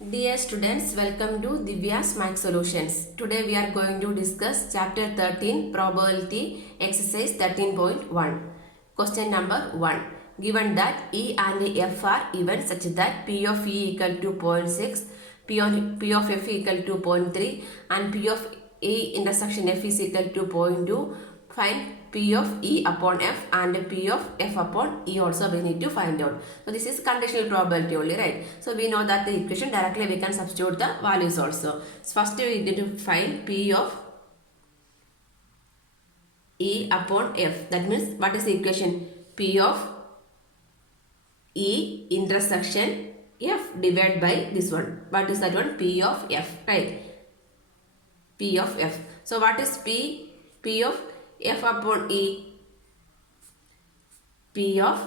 Dear students, welcome to Divya's Math Solutions. Today we are going to discuss Chapter 13 Probability Exercise 13.1. Question number 1. Given that E and F are even such that P of E equal to 0.6, P of F equal to 0.3 and P of E intersection F is equal to 0.2, find P of E upon F and P of F upon E also we need to find out. So this is conditional probability only, right? So we know that the equation directly we can substitute the values also. So first we need to find P of E upon F. That means what is the equation? P of E intersection F divided by this one. What is that one? P of F, right? P of F. So what is P? P of F upon E. P of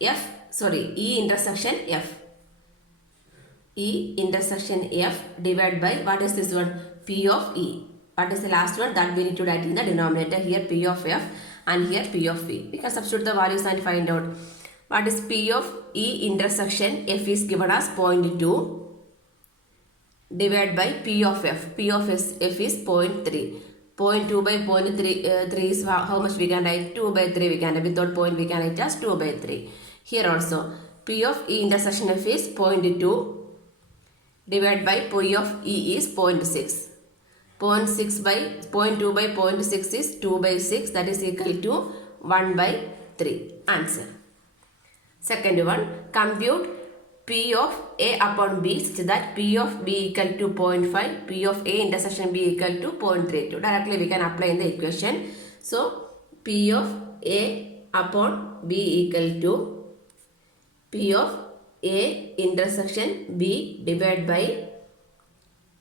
F, E intersection F. E intersection F divided by what is this one? P of E. What is the last one? That we need to write in the denominator. Here P of F and here P of E. We can substitute the values and find out. What is P of E intersection F is given as 0.2 divided by P of F. P of F is 0.3. 0.2 by 0.3 is how much we can write? 2 by 3 we can write. Without point we can write as 2 by 3. Here also P of E intersection F is 0.2 divided by P of E is 0.6. 0.6 by 0.2 by 0.6 is 2 by 6, that is equal to 1 by 3. Answer. Second one, compute P of A upon B such that P of B equal to 0.5, P of A intersection B equal to 0.32. Directly we can apply in the equation. So, P of A upon B equal to P of A intersection B divided by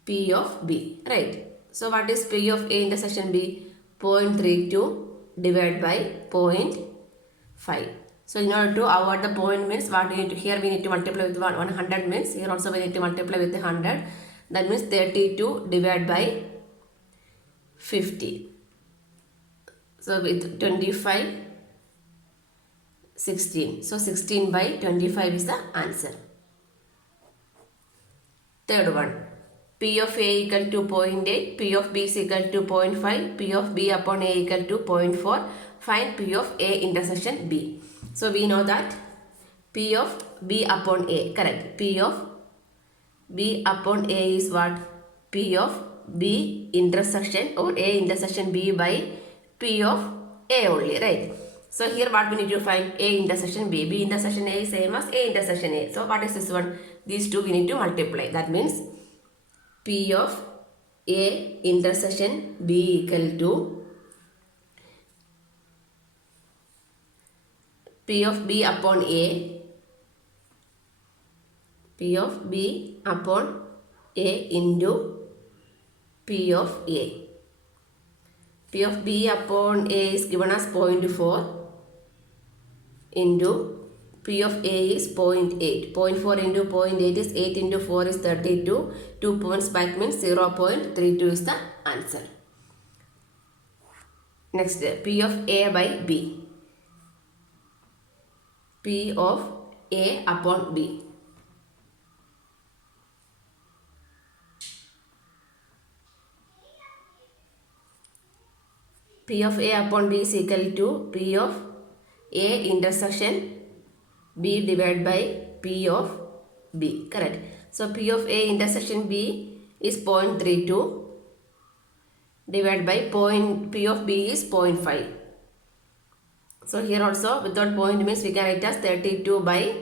P of B, right? So, what is P of A intersection B? 0.32 divided by 0.5. So, in order to avoid the point means what we need to, here we need to multiply with 100 means, here also we need to multiply with 100. That means 32 divided by 50. So, with 25, 16. So, 16 by 25 is the answer. Third one. P of A equal to 0.8, P of B is equal to 0.5, P of B upon A equal to 0.4. Find P of A intersection B. So we know that P of B upon A, correct. P of B upon A is what? P of B intersection or A intersection B by P of A only, right? So here what we need to find? A intersection B. B intersection A is same as A intersection A. So what is this one? These two we need to multiply. That means P of A intersection B equal to P of B upon A, P of B upon A into P of A. P of B upon A is given as 0.4 into P of A is 0.8. 0.4 into 0.8 is 8 into 4 is 32. 2 points back means 0.32 is the answer. Next, P of A by B. P of A upon B. P of A upon B is equal to P of A intersection B divided by P of B, correct. So P of A intersection B is 0.32 divided by P of B is 0.5. So here also without point means we can write as 32 by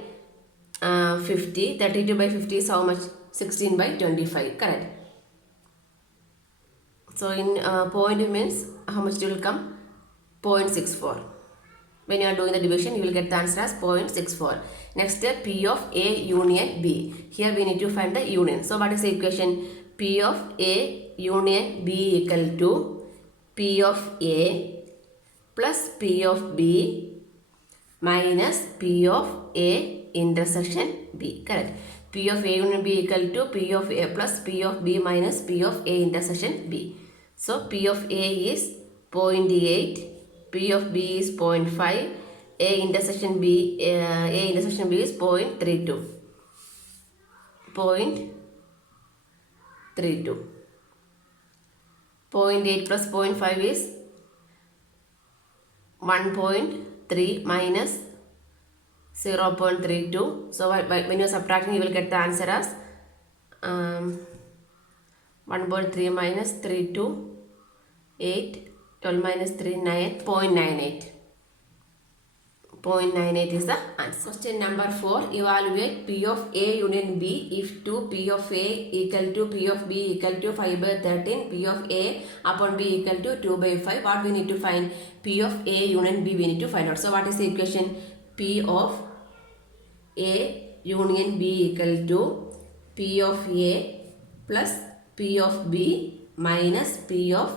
50. 32 by 50 is how much? 16 by 25, correct. So in point means how much it will come? 0.64. When you are doing the division, you will get the answer as 0.64. Next, P of A union B. Here we need to find the union. So what is the equation? P of A union B equal to P of A plus P of B minus P of A intersection B, correct. P of A union B equal to P of A plus P of B minus P of A intersection B. So P of A is 0.8, P of B is 0.5, A intersection B is 0.32. 0.32. 0.8 plus 0.5 is 1.3 minus 0.32. So when you are subtracting, you will get the answer as 1.3 minus 32, 8, 12 minus 3, 9, 0.98. 0.98 is the answer. Question number 4. Evaluate P of A union B if 2 P of A equal to P of B equal to 5 by 13, P of A upon B equal to 2 by 5. What we need to find? P of A union B we need to find out. So what is the equation? P of A union B equal to P of A plus P of B minus P of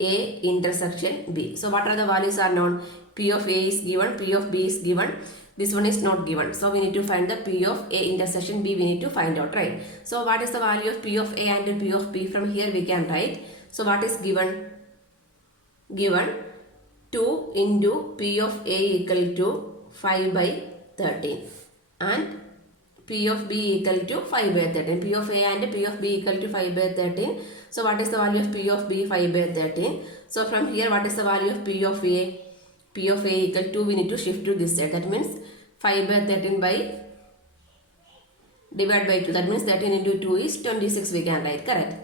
A intersection B. So what are the values are known? P of A is given, P of B is given, this one is not given. So we need to find the P of A intersection B we need to find out, right? So what is the value of P of A and P of B? From here we can write. So what is given? Given 2 into P of A equal to 5 by 13 and P of B equal to 5 by 13. P of A and P of B equal to 5 by 13. So what is the value of P of B? 5 by 13. So from here what is the value of P of A? P of A equal to, we need to shift to this side. That means 5 by 13 by divide by 2. That means 13 into 2 is 26 we can write, correct?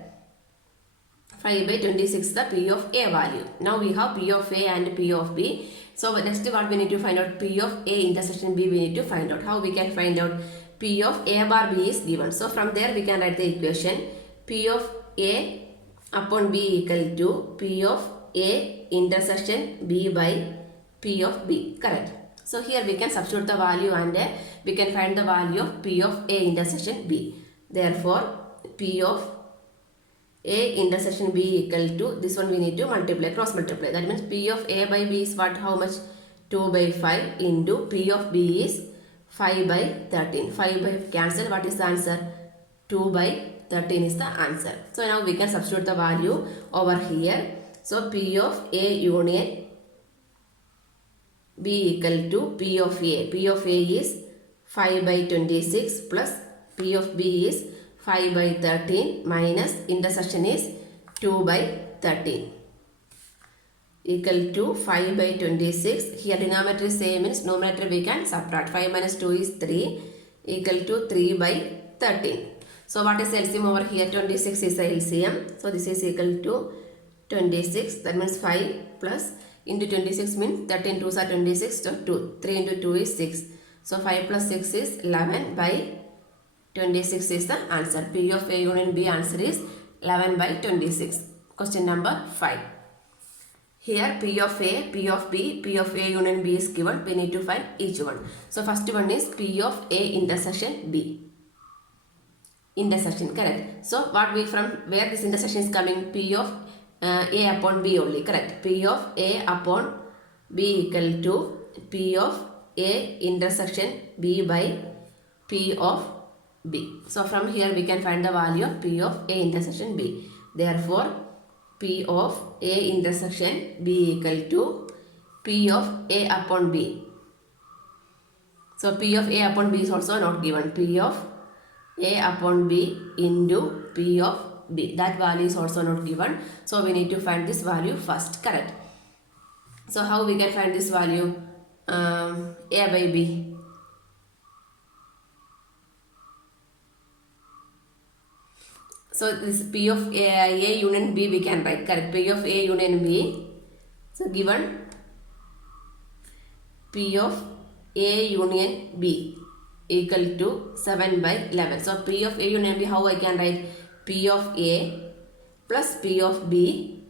5 by 26 the P of A value. Now we have P of A and P of B. So next what we need to find out? P of A intersection B we need to find out. How we can find out? P of A bar B is given. So from there we can write the equation P of A upon B equal to P of A intersection B by P of B, correct? So here we can substitute the value and we can find the value of P of A intersection B. Therefore P of A intersection B equal to, this one we need to multiply, cross multiply. That means P of A by B is what? How much? 2 by 5 into P of B is 5 by 13. 5 by cancel. What is the answer? 2 by 13 is the answer. So now we can substitute the value over here. So P of A union B equal to P of A. P of A is 5 by 26 plus P of B is 5 by 13 minus intersection is 2 by 13 equal to 5 by 26. Here denominator is same, means numerator we can subtract. 5 minus 2 is 3 equal to 3 by 13. So what is LCM over here? 26 is the LCM. So this is equal to 26. That means 5 plus into 26 means 13 2s are 26. So 2. 3 into 2 is 6. So 5 plus 6 is 11 by 26 is the answer. P of A union B answer is 11 by 26. Question number 5. Here P of A, P of B, P of A union B is given. We need to find each one. So first one is P of A intersection B. Intersection, correct. So what we, from where this intersection is coming? P of A upon B only, correct. P of A upon B equal to P of A intersection B by P of B. So from here we can find the value of P of A intersection B. Therefore P of A intersection B equal to P of A upon B. So P of A upon B is also not given. P of A upon B into P of B. That value is also not given. So we need to find this value first, correct. So how we can find this value? A by B. So this P of A union B we can write, correct. P of A union B. So given P of A union B equal to 7 by 11. So P of A union B, how I can write? P of A plus P of B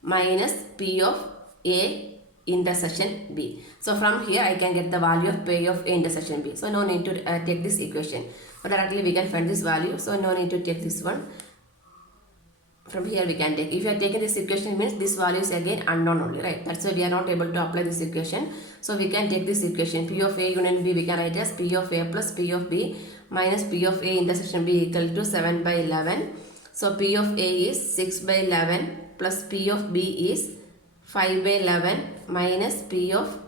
minus P of A intersection B. So from here I can get the value of P of A intersection B. So no need to take this equation. But directly we can find this value. So no need to take this one. From here we can take. If you are taking this equation, means this value is again unknown only, right? That's why we are not able to apply this equation. So we can take this equation. P of A union B we can write as P of A plus P of B minus P of A intersection B equal to 7 by 11. So P of A is 6 by 11 plus P of B is 5 by 11 minus P of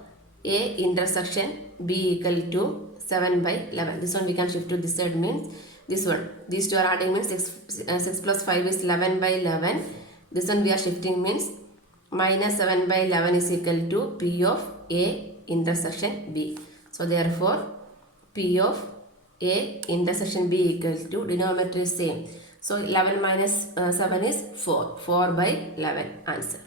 A intersection B equal to 7 by 11. This one we can shift to this side, means this one. These two are adding means 6 plus 5 is 11 by 11. This one we are shifting means minus 7 by 11 is equal to P of A intersection B. So therefore P of A intersection B equals to, denominator is same. So 11 minus 7 is 4. 4 by 11 answer.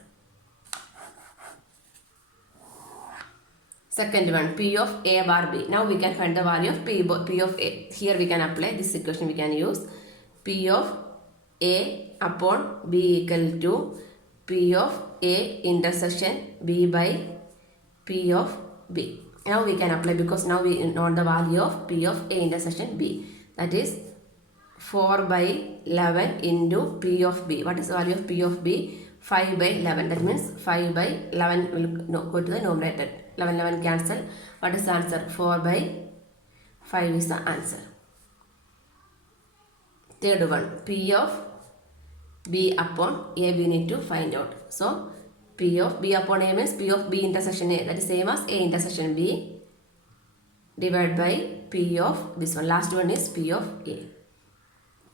Second one, P of A bar B. Now we can find the value of P of A. Here we can apply this equation, we can use P of A upon B equal to P of A intersection B by P of B. Now we can apply, because now we know the value of P of A intersection B. That is 4 by 11 into P of B. What is the value of P of B? 5 by 11. That means 5 by 11 will go to the numerator. 11 cancel. What is the answer? 4 by 5 is the answer. Third one, P of B upon A we need to find out. So P of B upon A means P of B intersection A, that is same as A intersection B, divided by P of this one. Last one is P of A.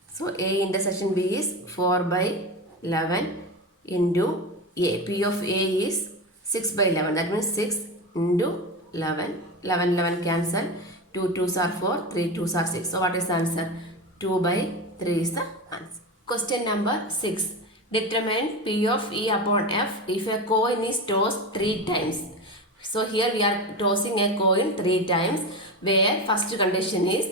So A intersection B is 4 by 11 into A. P of A is 6 by 11. That means 6 into 11. 11 cancel. 2 2s are 4. 3 2s are 6. So what is the answer? 2 by 3 is the answer. Question number 6. Determine P of E upon F if a coin is tossed 3 times. So here we are tossing a coin 3 times, where first condition is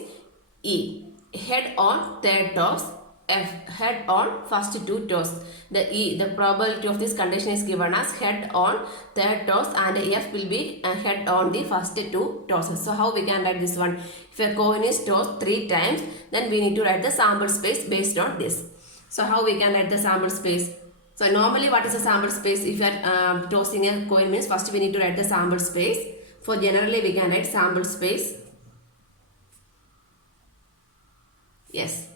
E. Head on third toss, F head on first 2 toss. The probability of this condition is given as head on third toss, and F will be head on the first 2 tosses. So how we can write this one? If a coin is tossed 3 times, then we need to write the sample space based on this. So how we can write the sample space? So normally what is the sample space? If you are tossing a coin means first we need to write the sample space. For generally we can write sample space. Yes.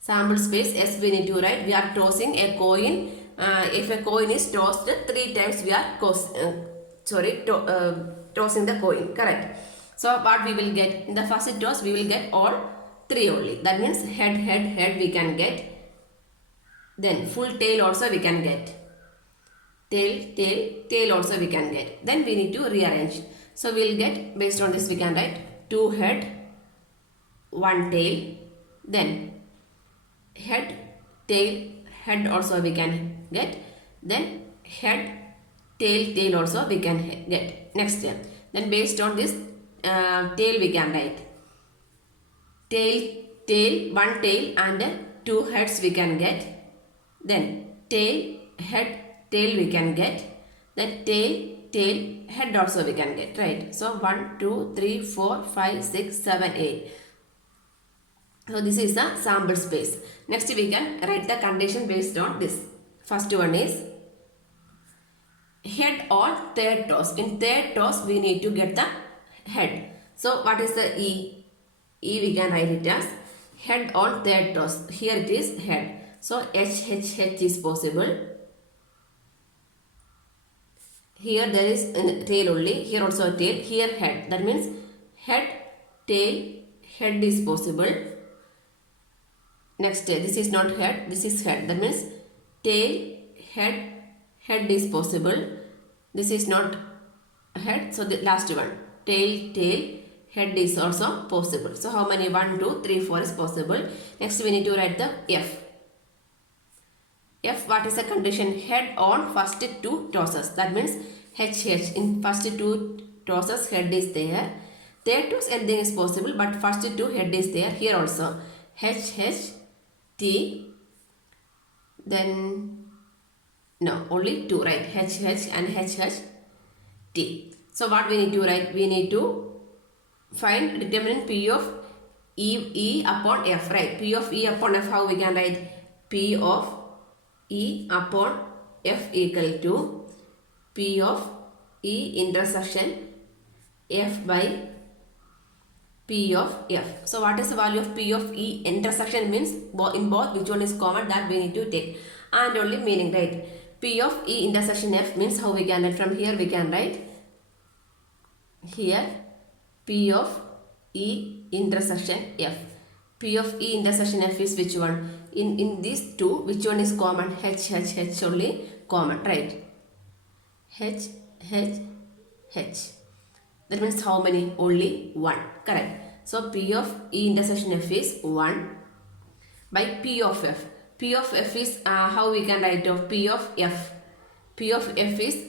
Sample space S we need to write. We are tossing a coin. If a coin is tossed 3 times, we are tossing the coin. Correct. So what we will get? In the first toss we will get all 3 only. That means head we can get. Then full tail also we can get. Tail also we can get. Then we need to rearrange. So we will get, based on this we can write 2 head, 1 tail. Then head, tail, head also we can get. Then head, tail also we can get. Next step. Then based on this tail we can write. Tail, 1 tail and 2 heads we can get. Then tail, head, tail we can get. Then tail, head also we can get. Right. So 1, 2, 3, 4, 5, 6, 7, 8. So this is the sample space. Next we can write the condition based on this. First one is head on third toss. In third toss we need to get the head. So what is the E? E we can write it as head on third toss. Here it is head. So H is possible. Here there is a tail only. Here also a tail. Here head. That means head, tail, head is possible. Next, this is not head, this is head. That means tail, head is possible. This is not head, so the last one. Tail, head is also possible. So how many? 1, 2, 3, 4 is possible. Next we need to write the F. F, what is the condition? Head on first 2 tosses. That means H. In first 2 tosses head is there. Third toss anything is possible, but first 2 head is there. Here also H, T, then no, only 2, right? H and H, T. So what we need to write? We need to find determinant P of E upon F, right? P of E upon F, how we can write? P of E upon F equal to P of E intersection F by P of F. So what is the value of P of E intersection? Means in both which one is common, that we need to take. And only meaning, right? P of E intersection F means how we can write? From here we can write here P of E intersection F. P of E intersection F is which one? In these two, which one is common? H only common, right? H. That means how many? Only 1. Correct. So P of E intersection F is 1 by P of F. P of F is how we can write of P of F. P of F is,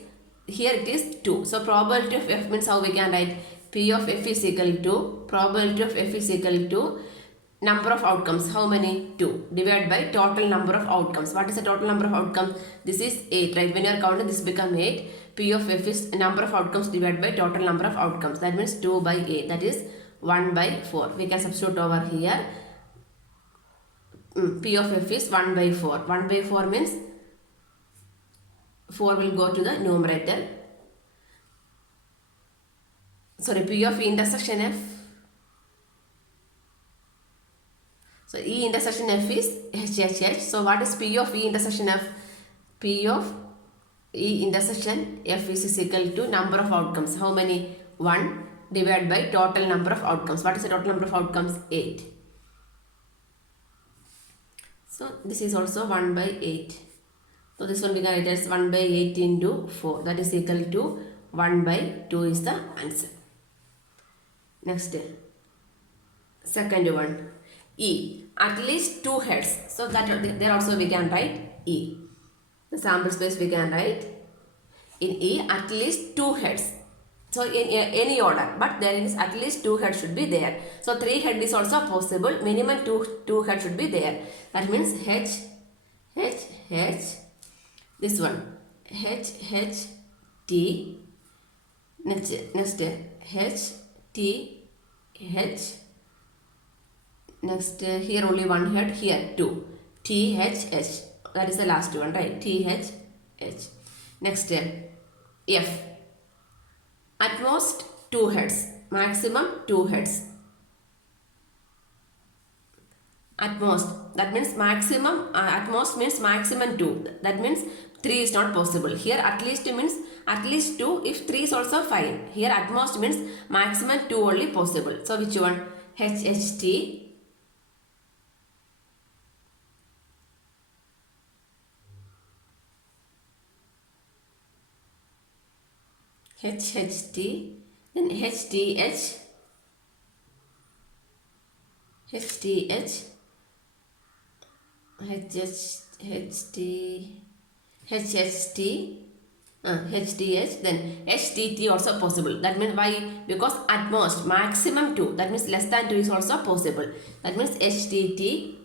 here it is 2. So probability of F means how we can write P of F is equal to, probability of F is equal to number of outcomes. How many? 2. Divided by total number of outcomes. What is the total number of outcomes? This is 8, right? When you are counting, this become 8. P of F is number of outcomes divided by total number of outcomes. That means 2 by 8. That is 1 by 4. We can substitute over here. P of F is 1 by 4. 1 by 4 means 4 will go to the numerator. Sorry, P of E intersection F. So E intersection F is H. So what is P of E intersection F? P of E intersection F is equal to number of outcomes. How many? 1 divided by total number of outcomes. What is the total number of outcomes? 8. So this is also 1 by 8. So this one we can write as 1 by 8 into 4. That is equal to 1 by 2 is the answer. Next, second one. E. At least 2 heads. So that there also we can write E. The sample space we can write in E at least 2 heads. So in any order, but there is at least 2 heads should be there. So 3 head is also possible. Minimum 2 heads should be there. That means H. This one H T. Next H T H. Next here only 1 head. Here 2 T H H. That is the last one, right? T H H. Next F. At most 2 heads, maximum 2 heads. At most, that means maximum, at most means maximum 2. That means 3 is not possible. Here at least means at least 2, if 3 is also fine. Here at most means maximum 2 only possible. So which one? HHT. HHT, then HTH, HTH, HTH, then HTT also possible. That means why? Because at most maximum 2. That means less than 2 is also possible. That means HTT.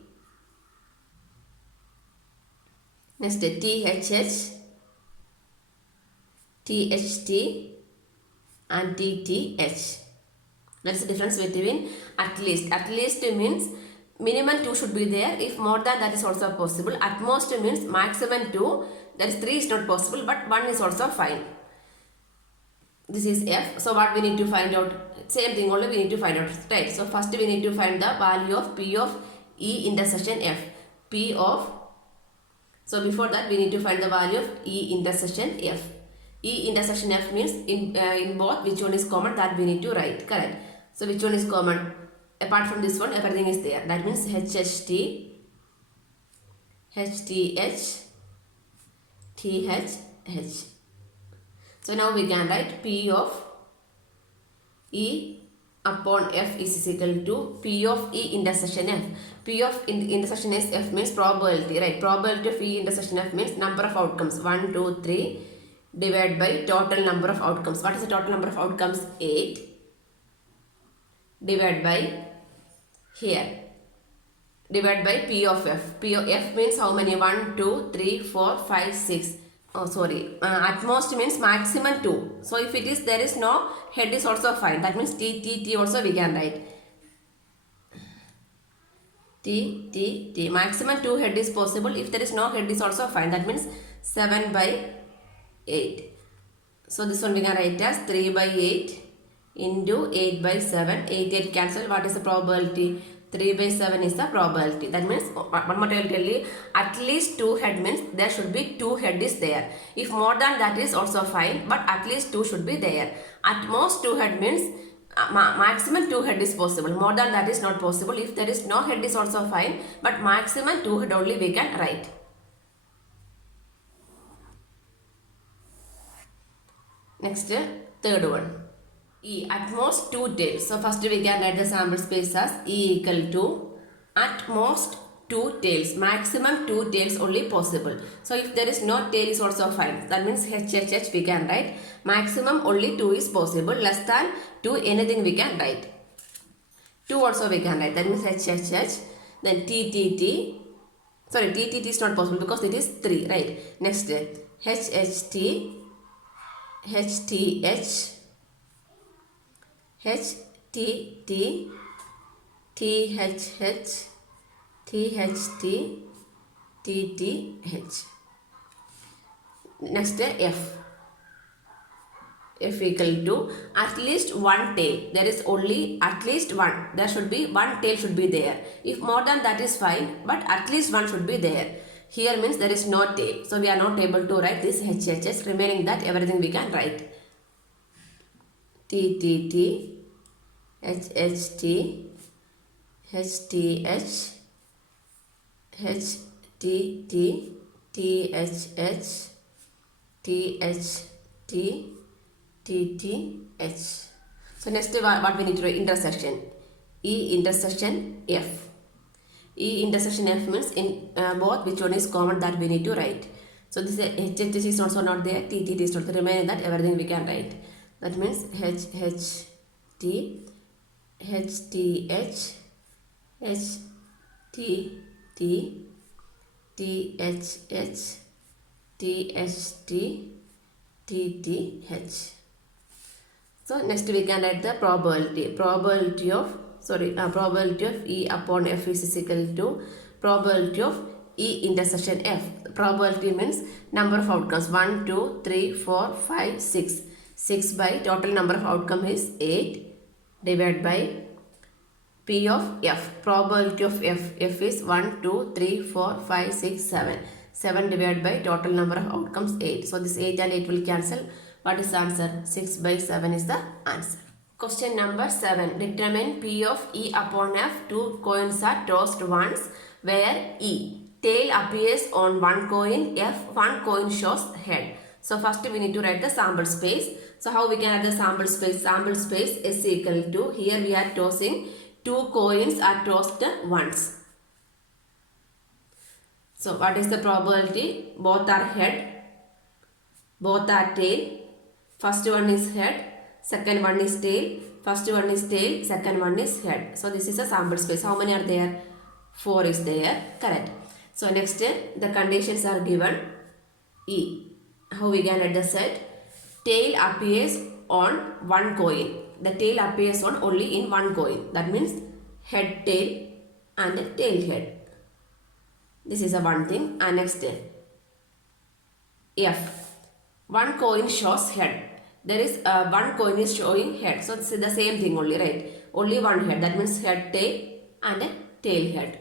Next THH, THT and TTH. That's the difference between at least. At least means minimum 2 should be there. If more than that is also possible. At most means maximum 2. That is 3 is not possible, but 1 is also fine. This is F. So what we need to find out? Same thing only we need to find out. Right. So first we need to find the value of P of E intersection F. P of. So before that we need to find the value of E intersection F. E intersection F means in both which one is common, that we need to write. Correct. So which one is common? Apart from this one, everything is there. That means HHT, HTH, THH. So now we can write P of E upon F is equal to P of E intersection F. P of intersection F means probability, right? Probability of E intersection F means number of outcomes. 1, 2, 3 divided by total number of outcomes. What is the total number of outcomes? 8 divided by here. Divided by P of F. P of F means how many? 1, 2, 3, 4, 5, 6. Oh, sorry. At most means maximum 2. So if it is, there is no head is also fine. That means T also we can write. T. Maximum 2 head is possible. If there is no head is also fine. That means 7 by 8. So this one we can write as 3 by 8 into 8 by 7. 8 cancel. What is the probability? 3 by 7 is the probability. That means, one more time I will tell you, at least 2 head means there should be 2 head is there. If more than that is also fine, but at least 2 should be there. At most 2 head means maximum 2 head is possible. More than that is not possible. If there is no head is also fine, but maximum 2 head only we can write. Next, third one. E, at most 2 tails. So first we can write the sample space as E equal to at most 2 tails. Maximum 2 tails only possible. So if there is no tail is also fine. That means H we can write. Maximum only 2 is possible. Less than 2 anything we can write. 2 also we can write. That means H. Then T. Sorry, T is not possible because it is 3, right? Next, HT. HTH, HTT, THH, THT, TTH. Next, F. F equal to at least one tail. There is only at least one. There should be one tail should be there. If more than that is fine, but at least one should be there. Here means there is no tail. So we are not able to write this HHS. Remaining that everything we can write. TTT, HHT, HTH, HTT, THH, THT, TTH. So next what we need to write? Intersection. E intersection F. E intersection F means in both which one is common that we need to write. So this HHT is also not there, TT is not there. Remaining that everything we can write. That means HHT, HTH, HTT, THH, THT, TTH. So next we can write the probability. Probability of E upon F is equal to probability of E intersection F. Probability means number of outcomes 1, 2, 3, 4, 5, 6. 6 by total number of outcome is 8 divided by P of F. Probability of F. F is 1, 2, 3, 4, 5, 6, 7. 7 divided by total number of outcomes 8. So this 8 and 8 will cancel. What is the answer? 6 by 7 is the answer. Question number 7. Determine P of E upon F. 2 coins are tossed once where E. Tail appears on one coin. F. One coin shows head. So first we need to write the sample space. So how we can add the sample space? Sample space is equal to, here we are tossing 2 coins are tossed once. So what is the probability? Both are head, both are tail. First one is head, second one is tail. First one is tail, second one is head. So this is a sample space. How many are there? 4 is there. Correct. So next the conditions are given. E. How we can write the set? Tail appears on one coin. The tail appears on only in one coin. That means head tail and tail head. This is a one thing. And next F. One coin shows head. There is one coin is showing head. So it's the same thing only, right? Only one head. That means head tail and tail head.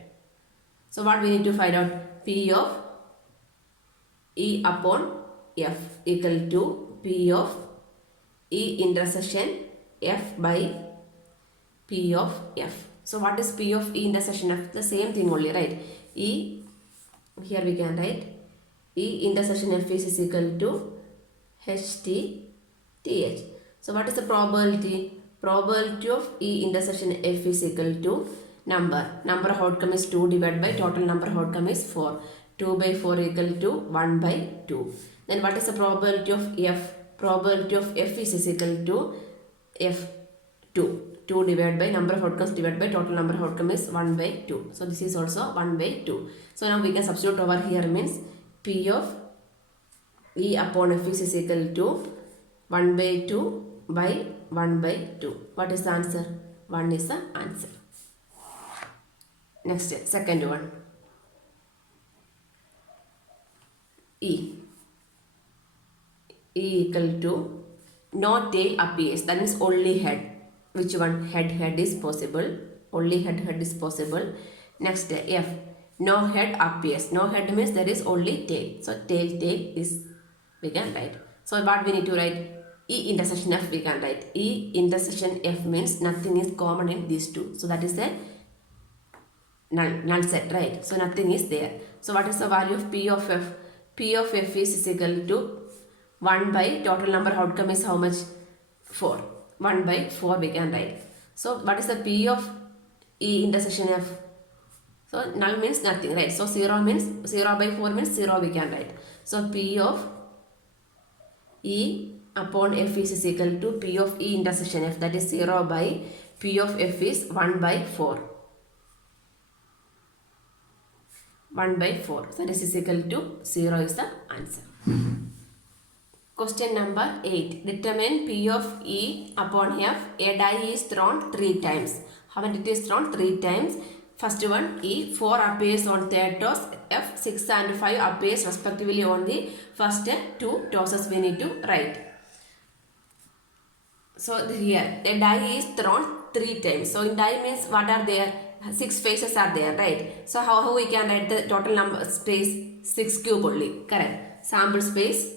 So what we need to find out? P of E upon F equal to P of E intersection F by P of F. So what is P of E intersection F? The same thing only, right? E, here we can write E intersection F is equal to HT TH. So what is the probability? Probability of E intersection F is equal to number. Number of outcome is 2 divided by total number of outcome is 4. 2 by 4 equal to 1 by 2. Then what is the probability of F? Probability of F is equal to F2. 2 divided by number of outcomes divided by total number of outcome is 1 by 2. So this is also 1 by 2. So now we can substitute over here means P of E upon F is equal to 1 by 2 by 1 by 2. What is the answer? 1 is the answer. Next, second one. E equal to no tail appears. That means only head. Which one? Head is possible. Only head is possible. Next, F. No head appears. No head means there is only tail. So tail is we can write. So what we need to write? E intersection F we can write. E intersection F means nothing is common in these two. So that is the null set, right? So nothing is there. So what is the value of P of F? P of F is equal to 1 by total number outcome is how much? 4. 1 by 4 we can write. So what is the P of E intersection F? So null means nothing, right? So 0 means 0 by 4 means 0 we can write. So P of E upon F is equal to P of E intersection F, that is 0 by P of F is 1 by 4. 1 by 4. So this is equal to 0 is the answer. Question number 8. Determine P of E upon F. A die is thrown 3 times. How many it is thrown? 3 times. First one E. 4 appears on third toss. F. 6 and 5 appears respectively on the first 2 tosses we need to write. So here a die is thrown 3 times. So in die means what are there? 6 faces are there, right? So how we can write the total number space? 6 cube only, correct? Sample space.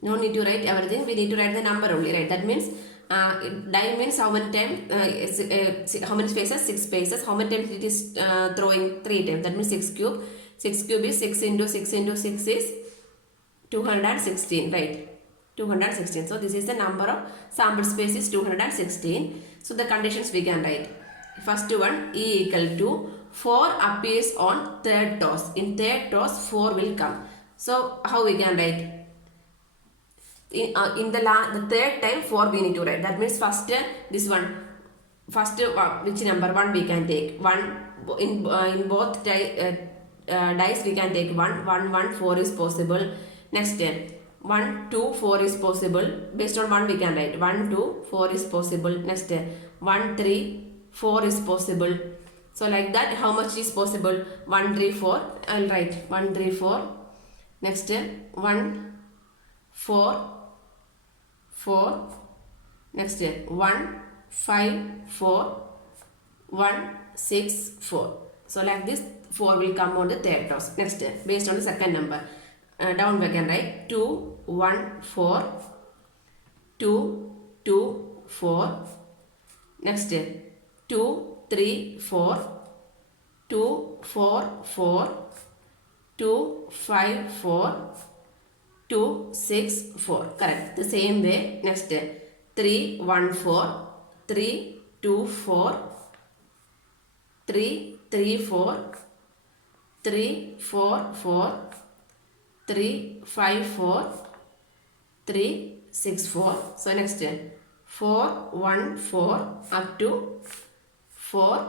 No need to write everything. We need to write the number only, right? That means die means how many times? How many spaces? 6 spaces. How many times it is throwing? 3 times. That means 6 cube. 6 cube is 6 into 6 into 6 is 216, right? 216. So this is the number of sample space is 216. So the conditions we can write. First one E equal to 4 appears on third toss. In third toss 4 will come. So how we can write? In the third time 4 we need to write. That means first this one. First which number? 1 we can take. 1 in both dice we can take 1. 1, 1, 4 is possible. Next 1, 2, 4 is possible. Based on 1 we can write 1, 2, 4 is possible. Next 1, 3, 4 is possible. So like that how much is possible? 1, 3, 4. I will write 1, 3, 4. Next 1, 4, 4. Next 1, 5, 4. 1, 6, 4. So like this 4 will come on the third toss. Next based on the second number. Down we can write 2, 1, 4, 2, 2, 4. Next 2, 3, 4, 2, 4, 4, 2, 5, 4, 2, 6, 4. Correct. The same way. Next 3, 1, 4, 3, 2, 4, 3, 3, 4, 3, 4, 4, 3, 5, 4, 3, 6, 4. So next 4, 1, 4 up to 4,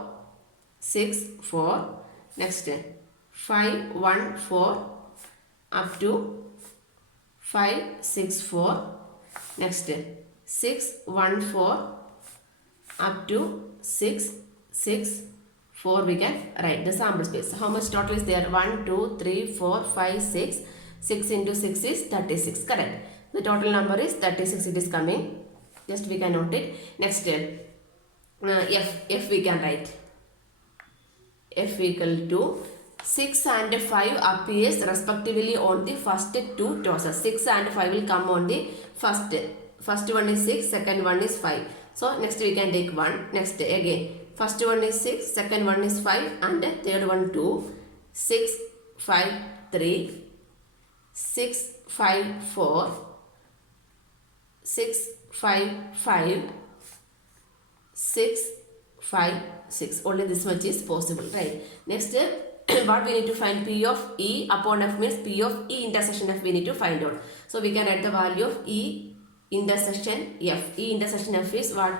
6, 4. Next 5, 1, 4 up to 5, 6, 4. Next 6, 1, 4 up to 6, 6, 4 we can write the sample space. How much total is there? 1, 2, 3, 4, 5, 6. 6 into 6 is 36. Correct. The total number is 36. It is coming. Just we can note it. Next F we can write. F equal to 6 and 5 appears respectively on the first 2 tosses. 6 and 5 will come on the first. First one is 6, second one is 5. So next we can take 1. Next again. First one is 6, second one is 5 and third one 2. 6, 5, 3. 6, 5, 4. 6, 5, 5. 6, 5, 6. Only this much is possible, right? Next, what we need to find? P of E upon F means P of E intersection F we need to find out. So we can write the value of E intersection F. E intersection F is what?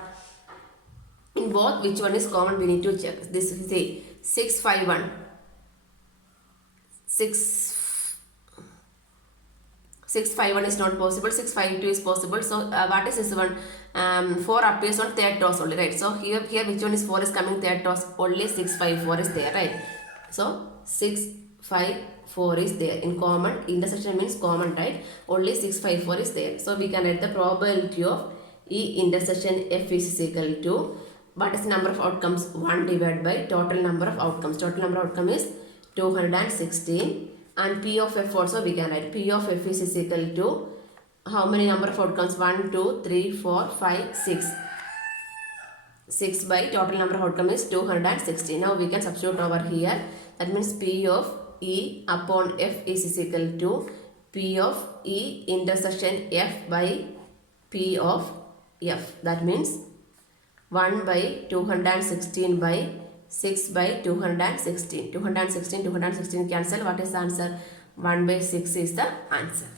In both, which one is common we need to check. This is say 6, 5, 1. 6, 5, 1 is not possible. 6, 5, 2 is possible. So what is this one? 4 appears on third toss only, right? So here which one is 4 is coming third toss? Only 6, 5, 4 is there, right? So 6, 5, 4 is there. In common, intersection means common, right? Only 6, 5, 4 is there. So we can write the probability of E intersection F is equal to, what is the number of outcomes? 1 divided by total number of outcomes. Total number of outcomes is 216 And P of F also we can write. P of F is equal to how many number of outcomes? 1, 2, 3, 4, 5, 6. 6 by total number of outcome is 260. Now we can substitute over here. That means P of E upon F is equal to P of E intersection F by P of F. That means 1 by 216 by 6 by 216. 216 cancel. What is the answer? 1 by 6 is the answer.